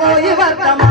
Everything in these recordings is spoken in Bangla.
போய் வர்த்தமா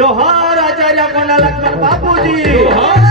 जोहार आचार्य कोंडा लक्ष्मण बापूजी जोहार